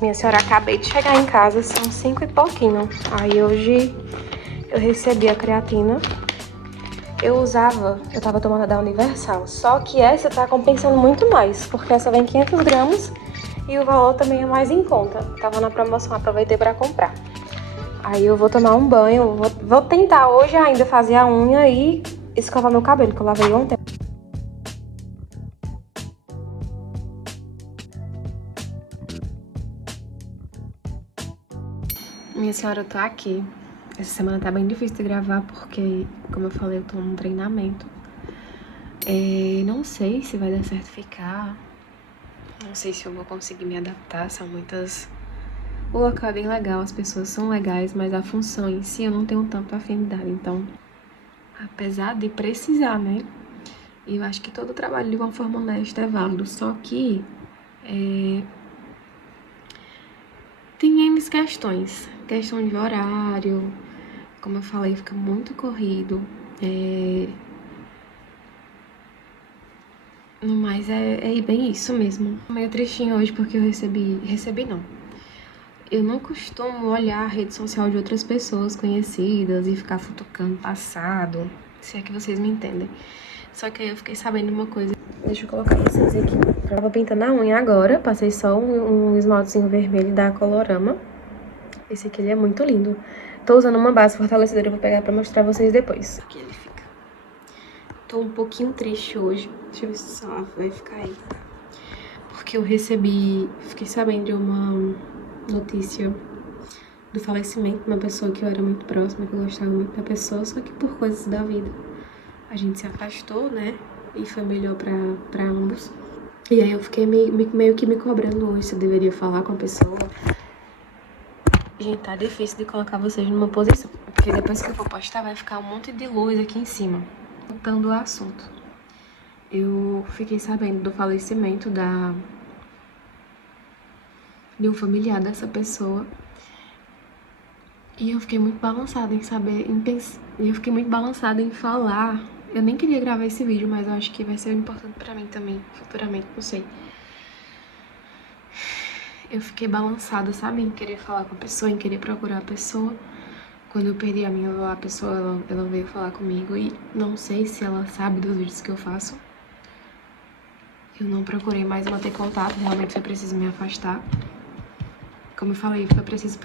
Minha senhora, acabei de chegar em casa, são 5 e pouquinho. Aí hoje eu recebi a creatina. Eu tava tomando a da Universal, só que essa tá compensando muito mais, porque essa vem 500 gramas e o valor também é mais em conta. Tava na promoção, aproveitei pra comprar. Aí eu vou tomar um banho, vou tentar hoje ainda fazer a unha e escovar meu cabelo, que eu lavei ontem. Minha senhora, eu tô aqui. Essa semana tá bem difícil de gravar porque, como eu falei, eu tô num treinamento. Não sei se vai dar certo ficar. Não sei se eu vou conseguir me adaptar. São muitas... O local é bem legal, as pessoas são legais, mas a função em si eu não tenho tanto afinidade. Então, apesar de precisar, né? E eu acho que todo trabalho de uma forma honesta é válido. Só que tem N questões. Questão de horário. Como eu falei, fica muito corrido. Mas é bem isso mesmo. Tô meio tristinha hoje porque eu recebi não. Eu não costumo olhar a rede social de outras pessoas conhecidas e ficar futucando passado, se é que vocês me entendem. Só que aí eu fiquei sabendo uma coisa. Deixa eu colocar vocês aqui. Eu tava pintando a unha agora, passei só um esmaltezinho vermelho da Colorama. Esse aqui ele é muito lindo. Tô usando uma base fortalecedora, eu vou pegar pra mostrar vocês depois. Aqui ele fica. Tô um pouquinho triste hoje. Deixa eu ver se o celular vai ficar aí. Porque eu fiquei sabendo de uma notícia do falecimento de uma pessoa que eu era muito próxima, que eu gostava muito da pessoa, só que por coisas da vida a gente se afastou, né? E foi melhor pra ambos. E aí eu fiquei meio que me cobrando hoje se eu deveria falar com a pessoa. Gente, tá difícil de colocar vocês numa posição, porque depois que eu for postar vai ficar um monte de luz aqui em cima. Voltando ao assunto. Eu fiquei sabendo do falecimento de um familiar dessa pessoa. E eu fiquei muito balançada em saber, e eu fiquei muito balançada em falar. Eu nem queria gravar esse vídeo, mas eu acho que vai ser importante pra mim também, futuramente, não sei. Eu fiquei balançada, sabe, em querer falar com a pessoa, em querer procurar a pessoa. Quando eu perdi a minha avó, a pessoa, ela veio falar comigo e não sei se ela sabe dos vídeos que eu faço. Eu não procurei mais manter contato, realmente foi preciso me afastar. Como eu falei, foi preciso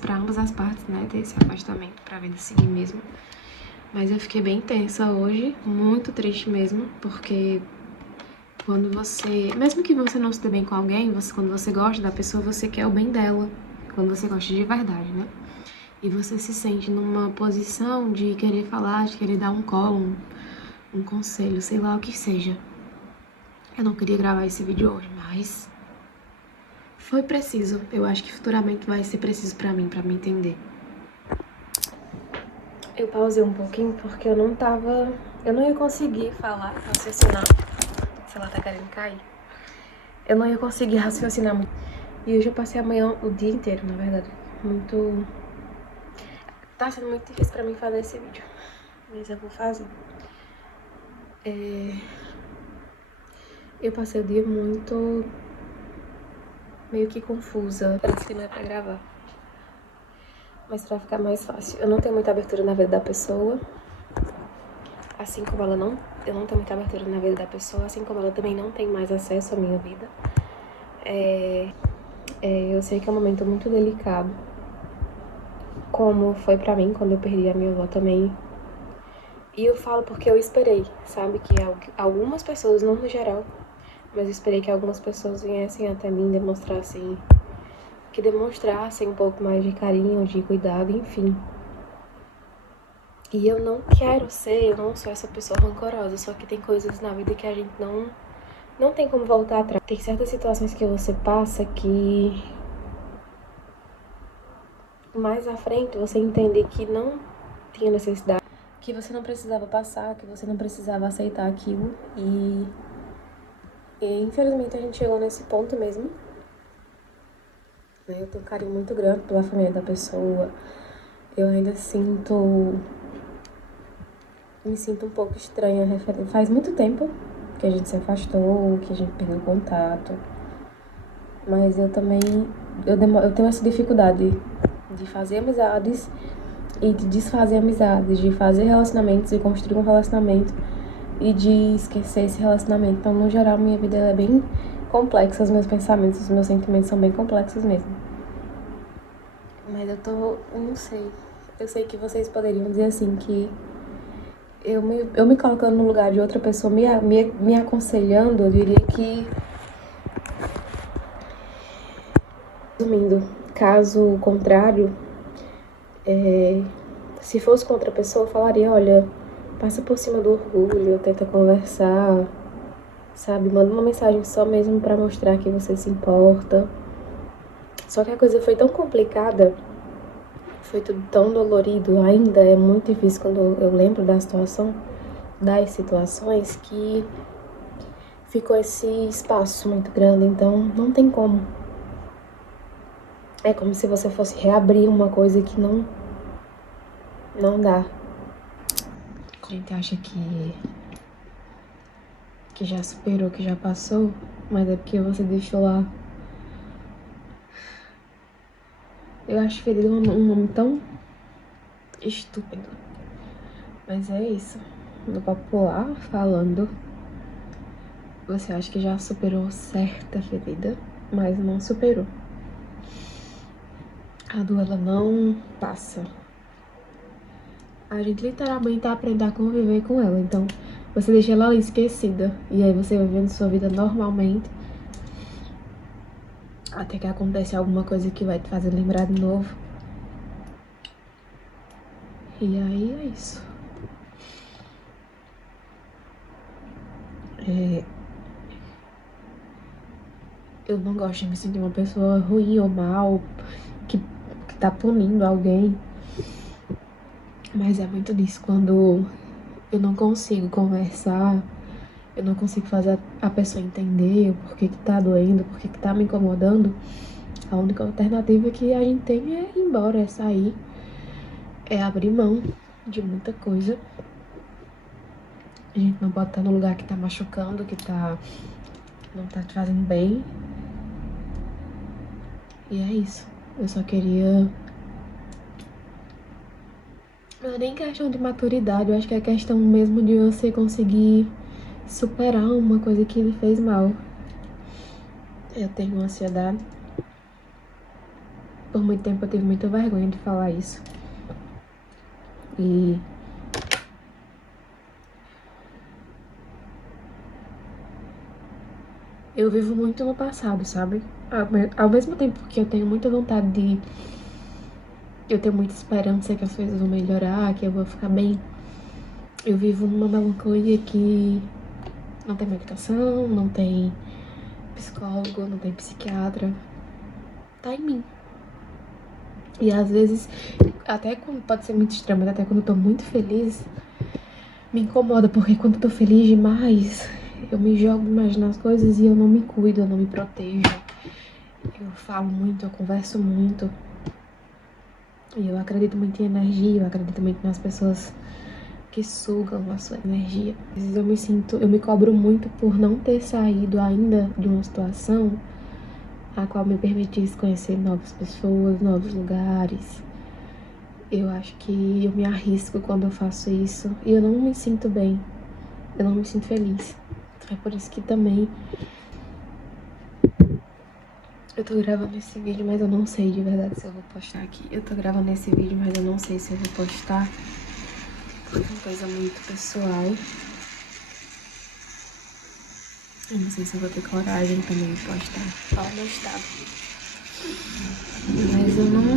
pra ambas as partes, né, ter esse afastamento pra vida seguir mesmo. Mas eu fiquei bem tensa hoje, muito triste mesmo, porque quando você... Mesmo que você não se dê bem com alguém, quando você gosta da pessoa, você quer o bem dela. Quando você gosta de verdade, né? E você se sente numa posição de querer falar, de querer dar um colo, um conselho, sei lá o que seja. Eu não queria gravar esse vídeo hoje, mas... foi preciso. Eu acho que futuramente vai ser preciso pra mim entender. Eu pausei um pouquinho porque eu não ia conseguir falar, raciocinar. Se ela tá querendo cair. Eu não ia conseguir raciocinar muito. E hoje eu passei amanhã, o dia inteiro, na verdade. Tá sendo muito difícil pra mim fazer esse vídeo. Mas eu vou fazer. Eu passei o dia muito... meio que confusa. Parece que não é pra gravar. Mas pra ficar mais fácil. Eu não tenho muita abertura na vida da pessoa. Assim como eu não tenho muita abertura na vida da pessoa. Assim como ela também não tem mais acesso à minha vida. Eu sei que é um momento muito delicado. Como foi pra mim quando eu perdi a minha avó também. E eu falo porque eu esperei, sabe? Que algumas pessoas, não no geral, mas eu esperei que algumas pessoas viessem até mim, demonstrassem um pouco mais de carinho, de cuidado, enfim. E eu não sou essa pessoa rancorosa, só que tem coisas na vida que a gente não tem como voltar atrás. Tem certas situações que você passa que mais à frente você entender que não tinha necessidade, que você não precisava passar, que você não precisava aceitar aquilo. E infelizmente a gente chegou nesse ponto mesmo. Eu tenho um carinho muito grande pela família da pessoa. Eu ainda me sinto um pouco estranha. Faz muito tempo que a gente se afastou, que a gente perdeu contato. Mas eu também eu tenho essa dificuldade de fazer amizades e de desfazer amizades, de fazer relacionamentos e construir um relacionamento e de esquecer esse relacionamento. Então, no geral, minha vida é bem complexa, os meus pensamentos, os meus sentimentos são bem complexos mesmo. Mas eu não sei. Eu sei que vocês poderiam dizer assim que eu me colocando no lugar de outra pessoa, me aconselhando, eu diria que, resumindo, caso contrário, se fosse com outra pessoa, eu falaria, olha, passa por cima do orgulho, tenta conversar, sabe? Manda uma mensagem só mesmo pra mostrar que você se importa. Só que a coisa foi tão complicada, foi tudo tão dolorido, ainda é muito difícil quando eu lembro da situação, das situações, que ficou esse espaço muito grande, então não tem como. É como se você fosse reabrir uma coisa que não dá. A gente acha que já superou, que já passou, mas é porque você deixou lá. Eu acho ferido um nome tão estúpido. Mas é isso. No popular, falando, você acha que já superou certa ferida, mas não superou. A dor, ela não passa. A gente literalmente tá aprendendo a conviver com ela. Então, você deixa ela ali esquecida. E aí você vai vivendo sua vida normalmente. Até que acontece alguma coisa que vai te fazer lembrar de novo. E aí é isso. Eu não gosto de me sentir uma pessoa ruim ou mal, que tá punindo alguém. Mas é muito disso, quando eu não consigo conversar, eu não consigo fazer a pessoa entender o porquê que tá doendo, o porquê que tá me incomodando. A única alternativa que a gente tem é ir embora, é sair, é abrir mão de muita coisa. A gente não pode estar no lugar que tá machucando, não tá te fazendo bem. E é isso. Eu só queria... Não é nem questão de maturidade, eu acho que é questão mesmo de você conseguir superar uma coisa que lhe fez mal. Eu tenho ansiedade. Por muito tempo eu tive muita vergonha de falar isso. E eu vivo muito no passado, sabe? Ao mesmo tempo que eu tenho muita vontade de... Eu tenho muita esperança que as coisas vão melhorar, que eu vou ficar bem. Eu vivo numa melancolia que não tem medicação, não tem psicólogo, não tem psiquiatra. Tá em mim. E às vezes, até quando pode ser muito estranho, mas até quando eu tô muito feliz, me incomoda, porque quando eu tô feliz demais, eu me jogo demais nas coisas e eu não me cuido, eu não me protejo. Eu falo muito, eu converso muito. E eu acredito muito em energia, eu acredito muito nas pessoas que sugam a sua energia. Às vezes eu me cobro muito por não ter saído ainda de uma situação a qual me permitisse conhecer novas pessoas, novos lugares. Eu acho que eu me arrisco quando eu faço isso e eu não me sinto bem, eu não me sinto feliz. É por isso que também eu tô gravando esse vídeo, mas eu não sei de verdade se eu vou postar aqui. Eu tô gravando esse vídeo, mas eu não sei se eu vou postar, porque é uma coisa muito pessoal. Eu não sei se eu vou ter coragem também de postar. Olha o meu estado. Mas eu não...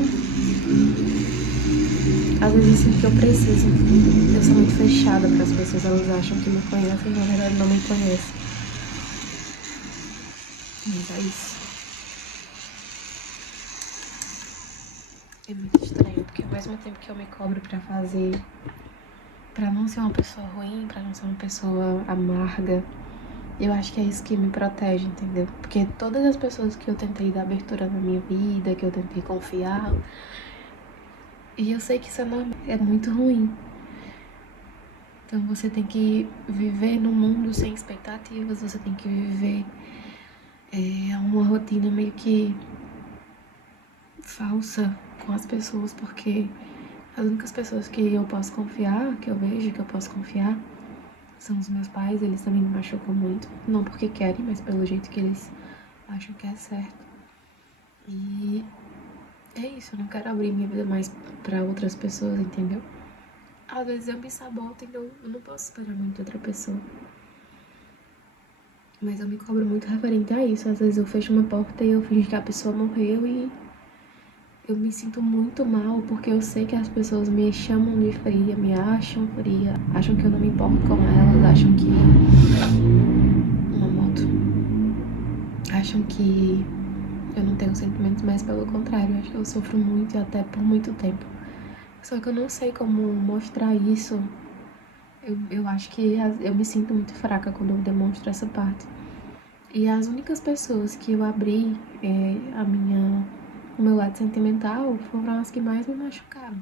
Às vezes eu sinto que eu preciso. Eu sou muito fechada para as pessoas, elas acham que me conhecem, na verdade não me conhecem. Mas é isso. É muito estranho, porque ao mesmo tempo que eu me cobro pra fazer, pra não ser uma pessoa ruim, pra não ser uma pessoa amarga, eu acho que é isso que me protege, entendeu? Porque todas as pessoas que eu tentei dar abertura na minha vida, que eu tentei confiar, e eu sei que isso é muito ruim. Então você tem que viver no mundo sem expectativas, você tem que viver uma rotina meio que falsa com as pessoas, porque as únicas pessoas que eu posso confiar, que eu vejo que eu posso confiar, são os meus pais. Eles também me machucam muito, não porque querem, mas pelo jeito que eles acham que é certo. E é isso, eu não quero abrir minha vida mais pra outras pessoas, entendeu? Às vezes eu me saboto, então eu não posso esperar muito de outra pessoa. Mas eu me cobro muito referente a isso. Às vezes eu fecho uma porta e eu fingo que a pessoa morreu e eu me sinto muito mal, porque eu sei que as pessoas me chamam de fria, me acham fria, acham que eu não me importo com elas, acham que... Uma moto. Acham que eu não tenho sentimentos, mas pelo contrário, acho que eu sofro muito e até por muito tempo. Só que eu não sei como mostrar isso. Eu acho que eu me sinto muito fraca quando eu demonstro essa parte. E as únicas pessoas que eu abri o meu lado sentimental foram as que mais me machucaram.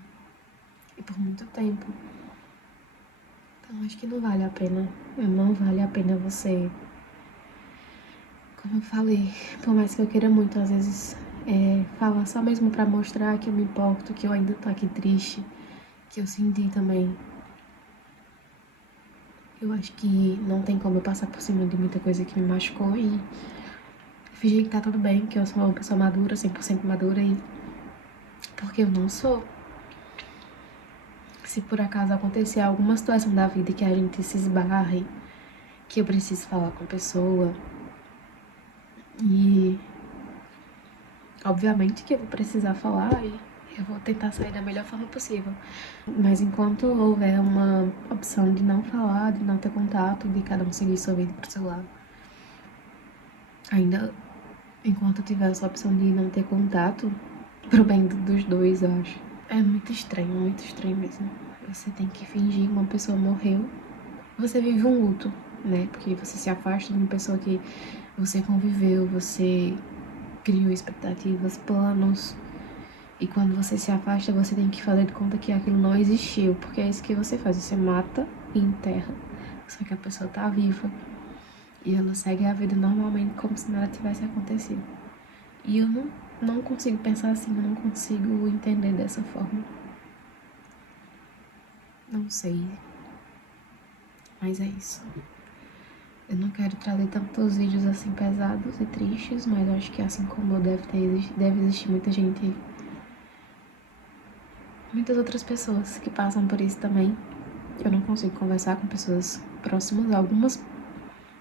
E por muito tempo. Então acho que não vale a pena. Não vale a pena você... Como eu falei, por mais que eu queira muito, às vezes, falar só mesmo pra mostrar que eu me importo, que eu ainda tô aqui triste, que eu senti também. Eu acho que não tem como eu passar por cima de muita coisa que me machucou e fingir que tá tudo bem, que eu sou uma pessoa madura, 100% madura, e porque eu não sou. Se por acaso acontecer alguma situação da vida que a gente se esbarre, que eu preciso falar com a pessoa, e obviamente que eu vou precisar falar e eu vou tentar sair da melhor forma possível. Mas enquanto houver uma opção de não falar, de não ter contato, de cada um seguir sua vida pro seu lado, ainda enquanto eu tiver essa opção de não ter contato, pro bem dos dois, eu acho. É muito estranho mesmo. Você tem que fingir que uma pessoa morreu. Você vive um luto, né? Porque você se afasta de uma pessoa que você conviveu, você criou expectativas, planos. E quando você se afasta, você tem que fazer de conta que aquilo não existiu. Porque é isso que você faz. Você mata e enterra. Só que a pessoa tá viva. E ela segue a vida normalmente como se nada tivesse acontecido. E eu não consigo pensar assim, eu não consigo entender dessa forma. Não sei. Mas é isso. Eu não quero trazer tantos vídeos assim pesados e tristes, mas acho que assim como eu deve existir muita gente, muitas outras pessoas que passam por isso também. Eu não consigo conversar com pessoas próximas, algumas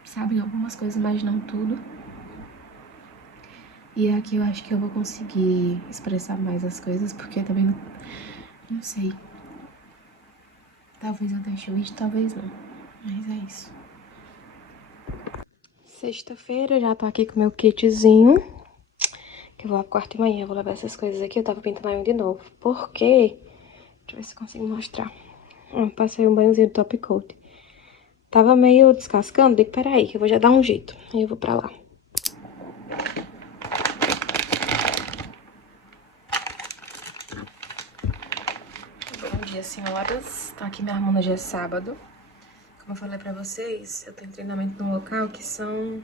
sabem algumas coisas, mas não tudo. E aqui eu acho que eu vou conseguir expressar mais as coisas, porque eu também não sei. Talvez eu deixe o vídeo, talvez não. Mas é isso. Sexta-feira, já tô aqui com meu kitzinho, que eu vou lá pro quarto de manhã, vou levar essas coisas aqui. Eu tava pintando a unha de novo, porque... Deixa eu ver se eu consigo mostrar. Passei um banhozinho de top coat. Tava meio descascando, digo, peraí, que eu vou já dar um jeito. Aí eu vou pra lá. Bom dia, senhoras. Tô aqui me arrumando, hoje é sábado. Como eu falei pra vocês, eu tô em treinamento num local que são...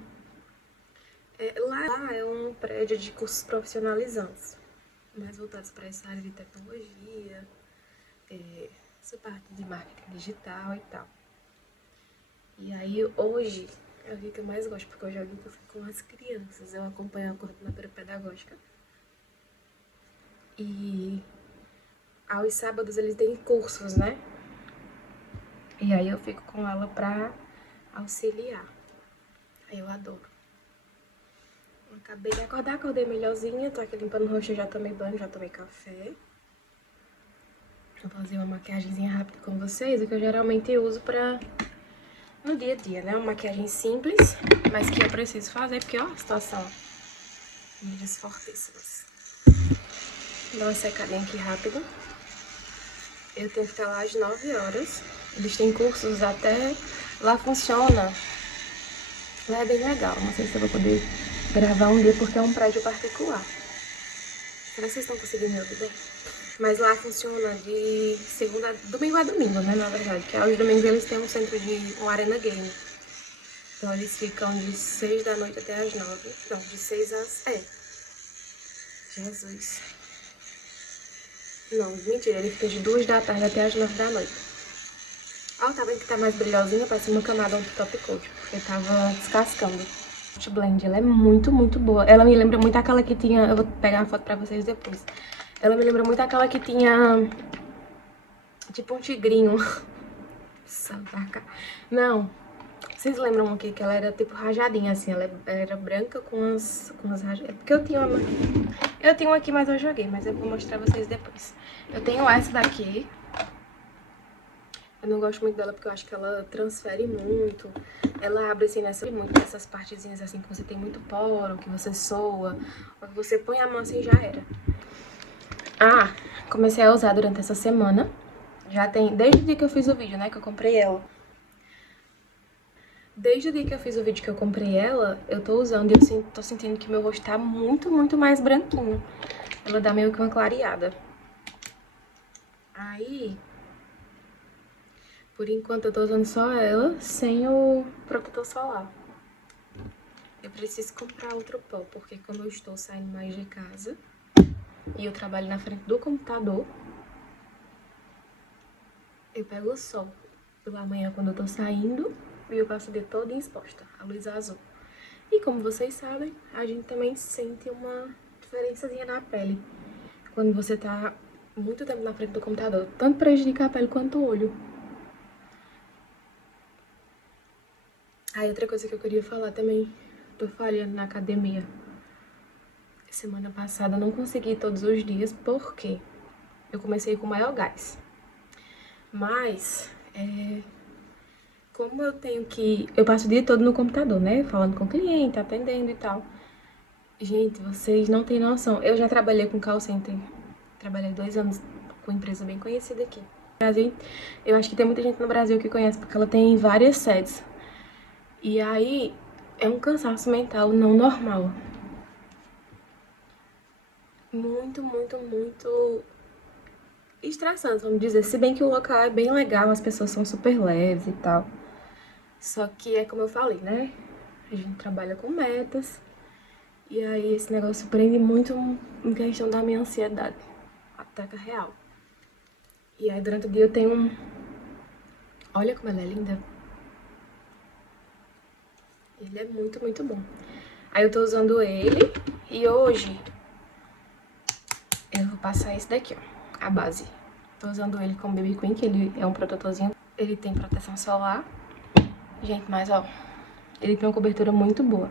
Lá é um prédio de cursos profissionalizantes, mais voltados para essa área de tecnologia, essa parte de marketing digital e tal. E aí hoje é o dia que eu mais gosto, porque hoje é o dia que eu fico com as crianças, eu acompanho a coordenadora pedagógica. E aos sábados eles têm cursos, né? E aí eu fico com ela pra auxiliar. Aí eu adoro. Acabei de acordar, acordei melhorzinha, tô aqui limpando o rosto, já tomei banho, já tomei café. Vou fazer uma maquiagemzinha rápida com vocês, o que eu geralmente uso pra... no dia a dia, né? Uma maquiagem simples, mas que eu preciso fazer, porque ó a situação. Mídias fortíssimas. Vou dar uma secadinha aqui rápido. Eu tenho que ficar lá às 9 horas. Eles têm cursos até... Lá funciona. Lá é bem legal. Não sei se eu vou poder gravar um dia, porque é um prédio particular. Será que vocês estão conseguindo me ouvir bem? Mas lá funciona de domingo a domingo, né, na verdade. Que aos domingos eles têm um centro de... uma arena game. Então eles ficam de 6 da noite até as 9. Não, de 6 às... Jesus. Não, mentira, ele fica de 2 da tarde até as 9 da noite. Ó, tá vendo que tá mais brilhosinha? Parece uma camada do top coat, porque tava descascando. A Blend, ela é muito, muito boa. Ela me lembra muito aquela que tinha... Eu vou pegar uma foto pra vocês depois. Ela me lembra muito aquela que tinha... tipo um tigrinho. Não. Vocês lembram aqui que ela era tipo rajadinha, assim. Ela era branca com as rajadas. É porque eu tinha uma... Eu tenho aqui, mas eu joguei. Mas eu vou mostrar pra vocês depois. Eu tenho essa daqui. Eu não gosto muito dela porque eu acho que ela transfere muito. Ela abre assim muito nessas partezinhas assim que você tem muito poro, que você soa. Ou que você põe a mão assim já era. Ah, comecei a usar durante essa semana. Já tem, desde o dia que eu fiz o vídeo, né, que eu comprei ela. Desde o dia que eu fiz o vídeo que eu comprei ela, eu tô usando e eu tô sentindo que meu rosto tá muito, muito mais branquinho. Ela dá meio que uma clareada. Aí... Por enquanto eu tô usando só ela, sem o protetor solar. Eu preciso comprar outro pó, porque quando eu estou saindo mais de casa e eu trabalho na frente do computador, eu pego o sol pela manhã quando eu tô saindo e eu passo o dia todo exposta à luz azul. E como vocês sabem, a gente também sente uma diferençazinha na pele quando você tá muito tempo na frente do computador. Tanto prejudica a pele quanto o olho. Aí outra coisa que eu queria falar também, tô falhando na academia. Semana passada eu não consegui ir todos os dias, porque eu comecei com maior gás. Mas, como eu tenho que... Eu passo o dia todo no computador, né? Falando com o cliente, atendendo e tal. Gente, vocês não têm noção. Eu já trabalhei com call center. Trabalhei 2 anos com uma empresa bem conhecida aqui. Brasil, eu acho que tem muita gente no Brasil que conhece, porque ela tem várias sedes. E aí, é um cansaço mental não normal. Muito, muito, muito estressante, vamos dizer. Se bem que o local é bem legal, as pessoas são super leves e tal. Só que é como eu falei, né? A gente trabalha com metas. E aí esse negócio prende muito em questão da minha ansiedade. Ataca real. E aí durante o dia eu tenho um... Olha como ela é linda. Ele é muito, muito bom. Aí eu tô usando ele. E hoje eu vou passar esse daqui, ó. A base. Tô usando ele com BB Queen, que ele é um protetorzinho. Ele tem proteção solar. Gente, mas ó, ele tem uma cobertura muito boa.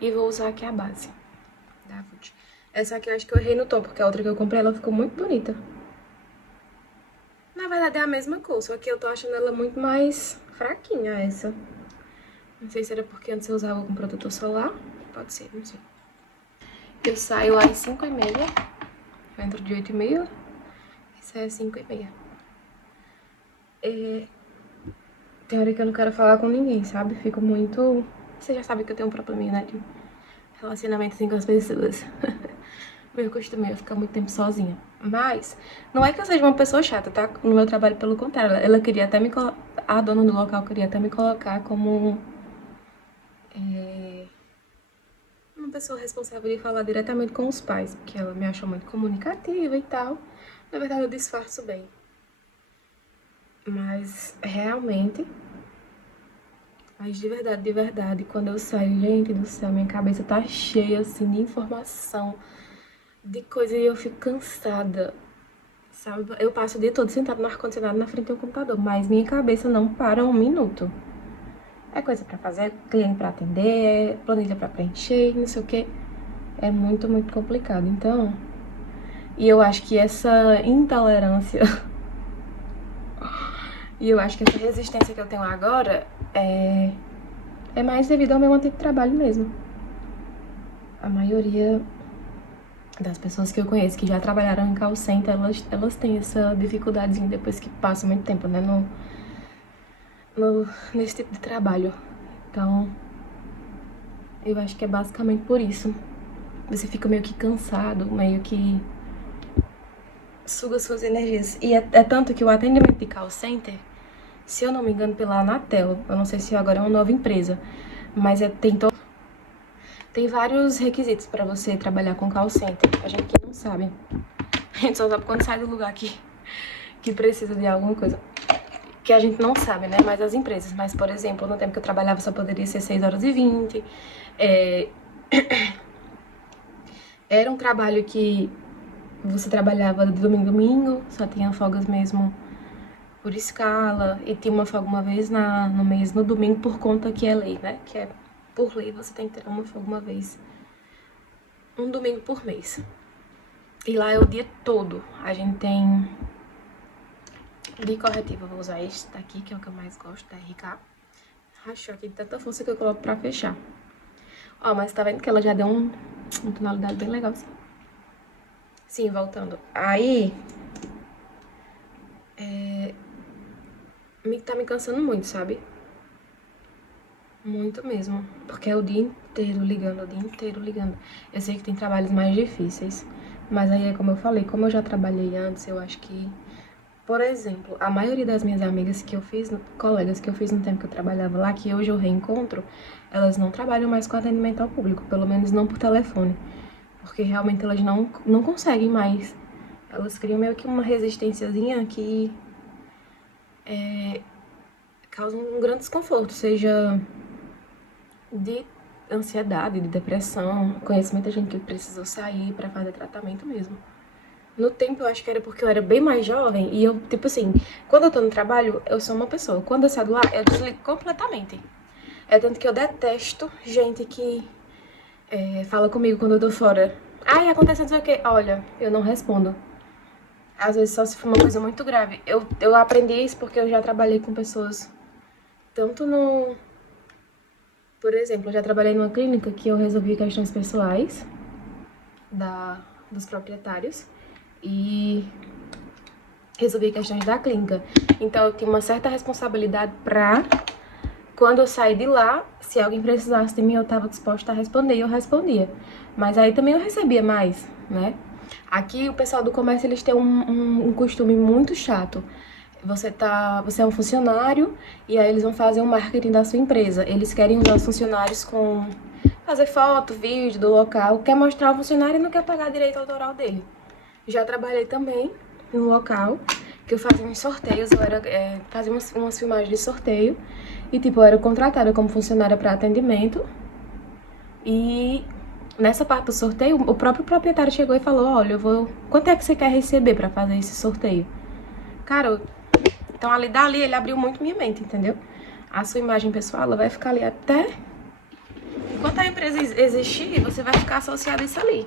E vou usar aqui a base da Vult. Essa aqui eu acho que eu errei no tom, porque a outra que eu comprei, ela ficou muito bonita. Na verdade é a mesma cor, só que eu tô achando ela muito mais fraquinha, essa. Não sei se era porque antes eu usava com protetor solar. Pode ser, não sei. Eu saio às 5h30. Eu entro de 8h30. Isso é 5h30. Tem hora que eu não quero falar com ninguém, sabe? Fico muito... Você já sabe que eu tenho um probleminha, né? De relacionamento assim com as pessoas. Meu costume é ficar muito tempo sozinha. Mas, não é que eu seja uma pessoa chata, tá? No meu trabalho, pelo contrário. Ela queria até me colocar... A dona do local queria até me colocar como... uma pessoa responsável de falar diretamente com os pais. Porque ela me achou muito comunicativa e tal. Na verdade, eu disfarço bem. Mas, realmente... Mas de verdade, quando eu saio, gente do céu, minha cabeça tá cheia, assim, de informação, de coisa, e eu fico cansada, sabe? Eu passo o dia todo sentado no ar-condicionado na frente do computador, mas minha cabeça não para um minuto. É coisa pra fazer, cliente pra atender, planilha pra preencher, não sei o quê. É muito, muito complicado, então... E eu acho que essa intolerância... E eu acho que essa resistência que eu tenho agora é mais devido ao meu antigo trabalho mesmo. A maioria das pessoas que eu conheço que já trabalharam em call center, elas têm essa dificuldadezinha depois que passa muito tempo, né, nesse tipo de trabalho. Então, eu acho que é basicamente por isso. Você fica meio que cansado, meio que suga suas energias. E é tanto que o atendimento de call center, se eu não me engano, pela Anatel, eu não sei se agora é uma nova empresa, mas tem vários requisitos para você trabalhar com call center. A gente que não sabe. gente só sabe quando sai do lugar que precisa de alguma coisa. Que a gente não sabe, né? Mas as empresas. Mas, por exemplo, no tempo que eu trabalhava só poderia ser 6h20. Era um trabalho que você trabalhava de domingo a domingo, só tinha folgas mesmo por escala. E tinha uma folga uma vez no mês, no domingo, por conta que é lei, né? Que é por lei você tem que ter uma folga uma vez, um domingo por mês. E lá é o dia todo. A gente tem de corretivo, eu vou usar este daqui, que é o que eu mais gosto, da RK. Rachou aqui de tanta força que eu coloco pra fechar. Ó, mas tá vendo que ela já deu uma tonalidade bem legal, assim. Sim, voltando. Aí... tá me cansando muito, sabe? Muito mesmo. Porque é o dia inteiro ligando, o dia inteiro ligando. Eu sei que tem trabalhos mais difíceis. Mas aí é como eu falei, como eu já trabalhei antes, eu acho que... Por exemplo, a maioria das minhas amigas que eu fiz, colegas que eu fiz no tempo que eu trabalhava lá, que hoje eu reencontro, elas não trabalham mais com atendimento ao público, pelo menos não por telefone. Porque realmente elas não conseguem mais. Elas criam meio que uma resistênciazinha que causa um grande desconforto, seja de ansiedade, de depressão. Conheço muita gente que precisou sair pra fazer tratamento mesmo. No tempo, eu acho que era porque eu era bem mais jovem e eu, tipo assim, quando eu tô no trabalho, eu sou uma pessoa. Quando eu saio do lá, eu desligo completamente. É tanto que eu detesto gente que fala comigo quando eu tô fora. Ai, aconteceu não sei o quê. Olha, eu não respondo. Às vezes só se for uma coisa muito grave. Eu aprendi isso porque eu já trabalhei com pessoas, tanto no... Por exemplo, eu já trabalhei numa clínica que eu resolvi questões pessoais dos proprietários. E resolvi questões da clínica. Então eu tinha uma certa responsabilidade pra, quando eu saí de lá, se alguém precisasse de mim, eu tava disposta a responder e eu respondia. Mas aí também eu recebia mais, né? Aqui o pessoal do comércio, eles têm um costume muito chato. Você é um funcionário e aí eles vão fazer um marketing da sua empresa. Eles querem usar os funcionários com... fazer foto, vídeo do local, quer mostrar o funcionário e não quer pagar direito autoral dele. Já trabalhei também em um local que eu fazia uns sorteios, fazia umas filmagens de sorteio. E tipo, eu era contratada como funcionária para atendimento. E nessa parte do sorteio, o próprio proprietário chegou e falou, olha, quanto é que você quer receber para fazer esse sorteio? Cara, então dali ele abriu muito minha mente, entendeu? A sua imagem pessoal, ela vai ficar ali até... Enquanto a empresa existir, você vai ficar associado a isso ali.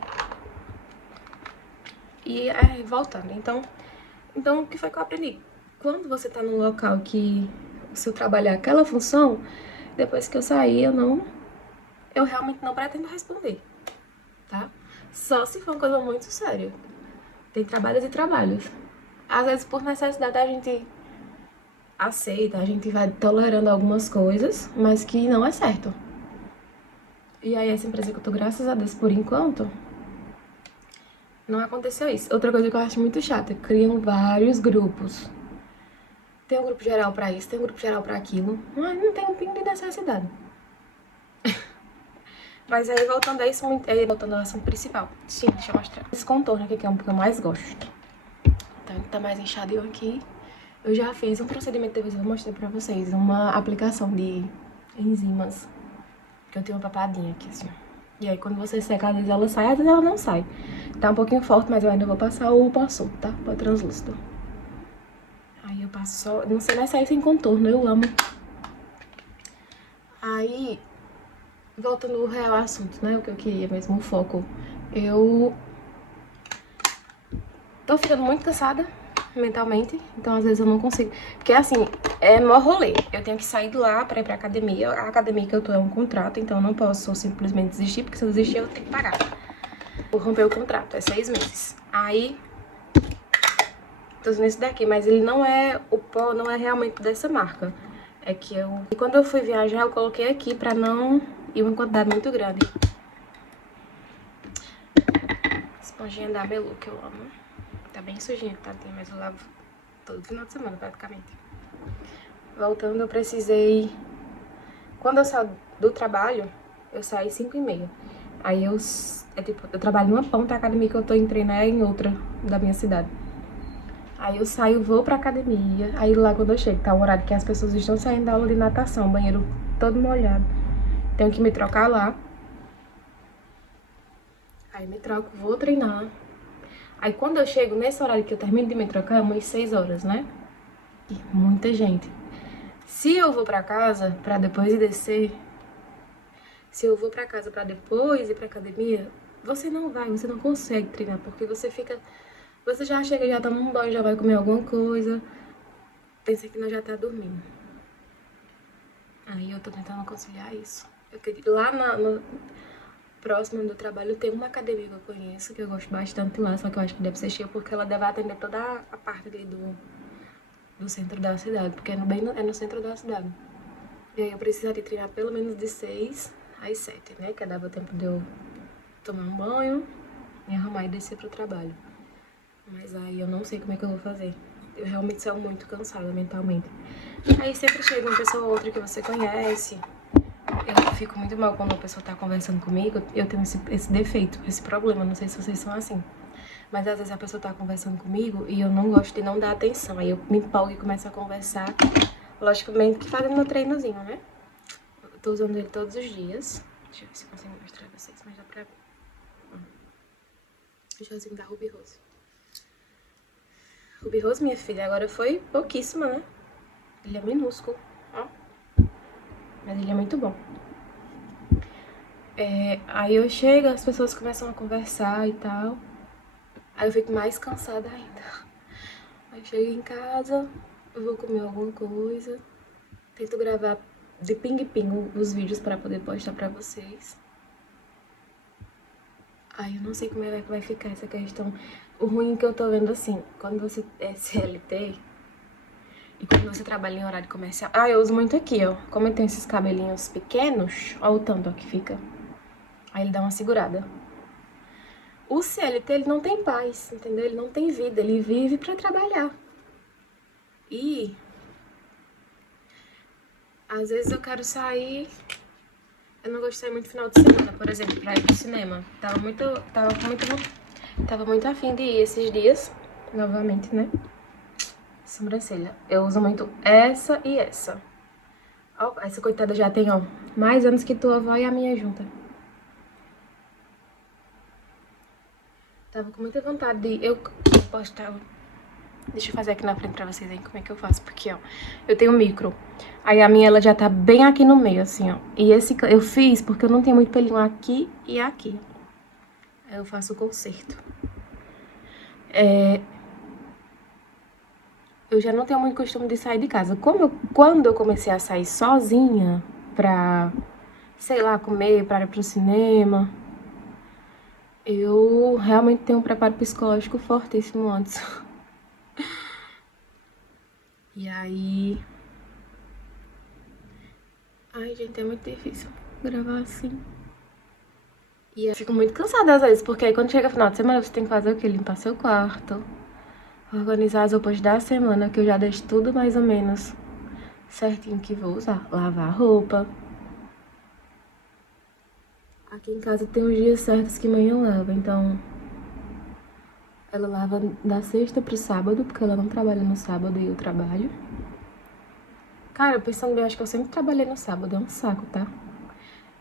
E voltando, então o que foi que eu aprendi? Quando você tá num local que o seu trabalho é aquela função, depois que eu saí, eu realmente não pretendo responder, tá? Só se for uma coisa muito séria. Tem trabalhos e trabalhos. Às vezes, por necessidade, a gente aceita, a gente vai tolerando algumas coisas, mas que não é certo. E aí, essa empresa que eu tô, graças a Deus, por enquanto... não aconteceu isso. Outra coisa que eu acho muito chata, criam vários grupos. Tem um grupo geral pra isso, tem um grupo geral pra aquilo. Mas não tem um pingo de necessidade. Mas aí, voltando a isso, voltando ao assunto principal. Sim, deixa eu mostrar. Esse contorno aqui, que é um que eu mais gosto. Então, ele tá mais inchadinho aqui. Eu já fiz um procedimento, depois eu vou mostrar pra vocês. Uma aplicação de enzimas. Que eu tenho uma papadinha aqui, assim, ó. E aí, quando você seca, às vezes ela sai, às vezes ela não sai. Tá um pouquinho forte, mas eu ainda vou passar o pó solto, tá? Pó translúcido. Aí eu passo só... não sei, vai sair sem contorno, eu amo. Aí, voltando ao real assunto, né? O que eu queria mesmo, o foco. Eu tô ficando muito cansada mentalmente, então às vezes eu não consigo. Porque assim, é mó rolê. Eu tenho que sair de lá pra ir pra academia. A academia que eu tô é um contrato, então eu não posso simplesmente desistir, porque se eu desistir eu tenho que pagar. Vou romper o contrato, é 6 meses. Aí, tô usando esse daqui, mas ele não é, o pó não é realmente dessa marca. É que e quando eu fui viajar, eu coloquei aqui pra não ir uma quantidade muito grande. Esponjinha da Belu, que eu amo. Tá bem sujinha, tadinha, mas eu lavo todo final de semana, praticamente. Voltando, eu precisei... Quando eu saio do trabalho, eu saí 5h30. Aí eu trabalho numa ponta, a academia que eu tô em treino é em outra da minha cidade. Aí eu saio, vou pra academia, aí lá quando eu chego, tá o horário que as pessoas estão saindo da aula de natação, banheiro todo molhado. Tenho que me trocar lá. Aí me troco, vou treinar. Aí quando eu chego, nesse horário que eu termino de me trocar, é umas 6 horas, né? E muita gente. Se eu vou pra casa, pra depois ir descer, se eu vou pra casa pra depois ir pra academia, você não consegue treinar, porque você já chega, já toma um banho, já vai comer alguma coisa, pensa que não já tá dormindo. Aí eu tô tentando conciliar isso. Lá próximo do trabalho tem uma academia que eu conheço, que eu gosto bastante lá, só que eu acho que deve ser cheia porque ela deve atender toda a parte ali do centro da cidade, porque é no centro da cidade. E aí eu precisaria treinar pelo menos de 6 às 7, né? Que dava tempo de eu tomar um banho, me arrumar e descer pro trabalho. Mas aí eu não sei como é que eu vou fazer. Eu realmente sou muito cansada mentalmente. Aí sempre chega uma pessoa ou outra que você conhece. Eu fico muito mal quando a pessoa tá conversando comigo. Eu tenho esse defeito, esse problema. Não sei se vocês são assim. Mas às vezes a pessoa tá conversando comigo e eu não gosto de não dar atenção. Aí eu me empolgo e começo a conversar. Logicamente que fazendo meu treinozinho, né? Eu tô usando ele todos os dias. Deixa eu ver se eu consigo mostrar pra vocês, mas dá pra ver. O gelzinho da Ruby Rose. Ruby Rose, minha filha, agora foi pouquíssima, né? Ele é minúsculo, ó. Mas ele é muito bom. Aí eu chego, as pessoas começam a conversar e tal. Aí eu fico mais cansada ainda. Aí eu chego em casa, eu vou comer alguma coisa. Tento gravar de ping-ping os vídeos pra poder postar pra vocês. Aí eu não sei como é que vai ficar essa questão. O ruim que eu tô vendo assim, quando você é CLT e quando você trabalha em horário comercial. Ah, eu uso muito aqui, ó. Como eu tenho esses cabelinhos pequenos, ó o tanto ó, que fica. Aí ele dá uma segurada. O CLT, ele não tem paz, entendeu? Ele não tem vida, ele vive pra trabalhar. E às vezes eu quero sair. Eu não gostei muito do final de semana, por exemplo, pra ir pro cinema. Tava muito afim de ir esses dias, novamente, né? Sobrancelha. Eu uso muito essa e essa. Ó, essa coitada já tem, ó, mais anos que tua avó e a minha junta. Tava com muita vontade de... Eu posso estar... Deixa eu fazer aqui na frente pra vocês verem como é que eu faço. Porque, ó, eu tenho micro. Aí a minha, ela já tá bem aqui no meio, assim, ó. E esse eu fiz porque eu não tenho muito pelinho aqui e aqui. Aí eu faço o conserto. Eu já não tenho muito costume de sair de casa. Quando eu comecei a sair sozinha pra, sei lá, comer, pra ir pro cinema, eu realmente tenho um preparo psicológico fortíssimo antes. E aí... Ai, gente, é muito difícil gravar assim. E eu fico muito cansada às vezes, porque aí quando chega final de semana você tem que fazer o quê? Limpar seu quarto, organizar as roupas da semana, que eu já deixo tudo mais ou menos certinho que vou usar. Lavar a roupa. Aqui em casa tem os dias certos que mãe lava, então... Ela lava da sexta pro sábado, porque ela não trabalha no sábado e eu trabalho. Cara, pensando bem, acho que eu sempre trabalhei no sábado, é um saco, tá?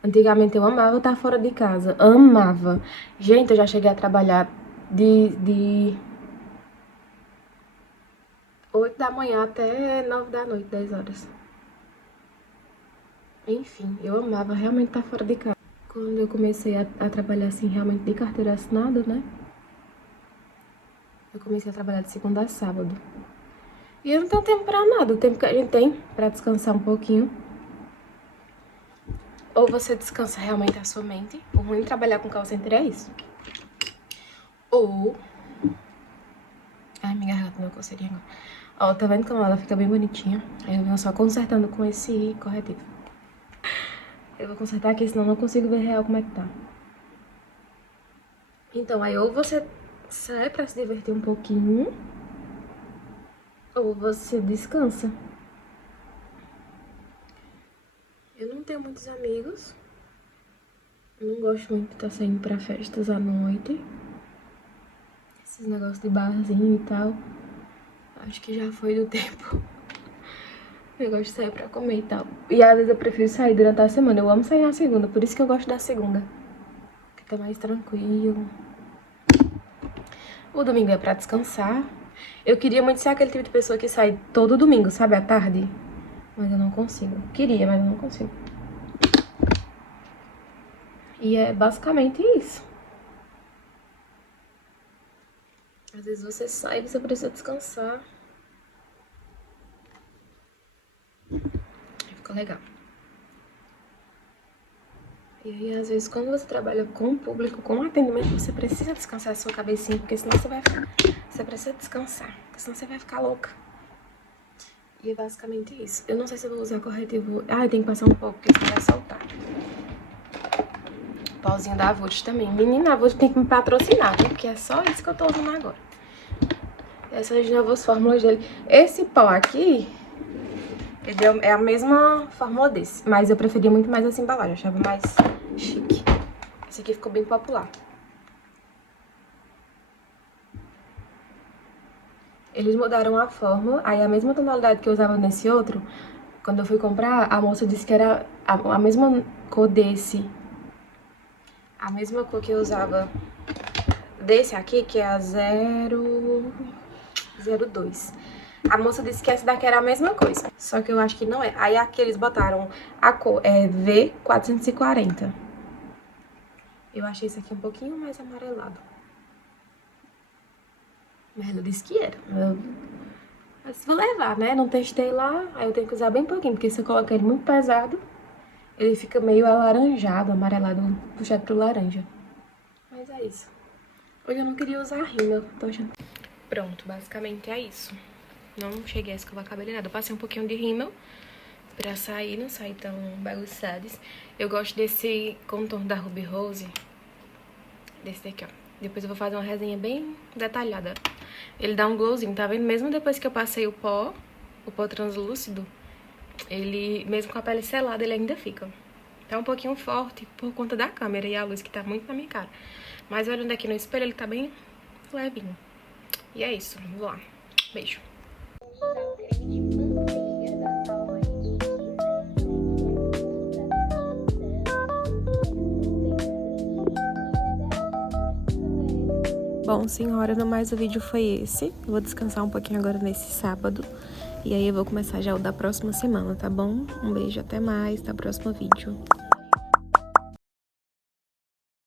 Antigamente eu amava estar fora de casa, amava. Gente, eu já cheguei a trabalhar de 8 da manhã até 9 da noite, 10 horas. Enfim, eu amava realmente estar fora de casa. Quando eu comecei a trabalhar assim, realmente de carteira assinada, né? Eu comecei a trabalhar de segunda a sábado. E eu não tenho tempo pra nada, o tempo que a gente tem pra descansar um pouquinho. Ou você descansa realmente a sua mente. O ruim de trabalhar com call center é isso. Ou... Ai, minha garganta não coceirinha agora. Ó, tá vendo como ela fica bem bonitinha? Aí eu venho só consertando com esse corretivo. Eu vou consertar aqui, senão eu não consigo ver real como é que tá. Então, aí ou você sai pra se divertir um pouquinho, ou você descansa. Eu não tenho muitos amigos, Não gosto muito de estar saindo pra festas à noite. Esses negócios de barzinho e tal. Acho que já foi do tempo. Eu gosto de sair pra comer e tal. E às vezes eu prefiro sair durante a semana. Eu amo sair na segunda, por isso que eu gosto da segunda. Porque tá mais tranquilo. O domingo é pra descansar. Eu queria muito ser aquele tipo de pessoa que sai todo domingo, sabe, à tarde. Mas eu não consigo. Queria, mas eu não consigo. E é basicamente isso. Às vezes você sai e você precisa descansar. Aí fica legal. E aí, às vezes, quando você trabalha com o público, com o atendimento, você precisa descansar a sua cabecinha, porque senão você vai ficar... Você precisa descansar, porque senão você vai ficar louca. E é basicamente isso. Eu não sei se eu vou usar corretivo... Ah, eu tenho que passar um pouco, porque senão vai soltar. Pauzinho da Avot também. Menina, a Avot tem que me patrocinar, viu? Porque é só isso que eu tô usando agora. Essas novas fórmulas dele. Esse pó aqui... é a mesma fórmula desse, mas eu preferia muito mais essa embalagem, eu achava mais chique. Esse aqui ficou bem popular. Eles mudaram a fórmula, aí a mesma tonalidade que eu usava nesse outro, quando eu fui comprar, a moça disse que era a mesma cor desse. A mesma cor que eu usava desse aqui, que é a 002. A moça disse que essa daqui era a mesma coisa, só que eu acho que não é. Aí aqui eles botaram a cor, é V440. Eu achei esse aqui um pouquinho mais amarelado. Mas ela disse que era. Mas vou levar, né? Não testei lá, aí eu tenho que usar bem pouquinho, porque se eu colocar ele muito pesado, ele fica meio alaranjado, amarelado, puxado pro laranja. Mas é isso. Hoje eu não queria usar rímel, tô achando. Pronto, basicamente é isso. Não cheguei a escovar cabelo nem nada. Eu passei um pouquinho de rímel pra sair, não sair tão bagunçados. Eu gosto desse contorno da Ruby Rose. Desse daqui, ó. Depois eu vou fazer uma resenha bem detalhada. Ele dá um glowzinho, tá vendo? Mesmo depois que eu passei o pó translúcido, ele, mesmo com a pele selada, ele ainda fica. Tá um pouquinho forte por conta da câmera e a luz que tá muito na minha cara. Mas olhando aqui no espelho, ele tá bem levinho. E é isso, vamos lá. Beijo. Bom, senhora, no mais o vídeo foi esse. Eu vou descansar um pouquinho agora nesse sábado. E aí eu vou começar já o da próxima semana, tá bom? Um beijo, até mais, até o próximo vídeo.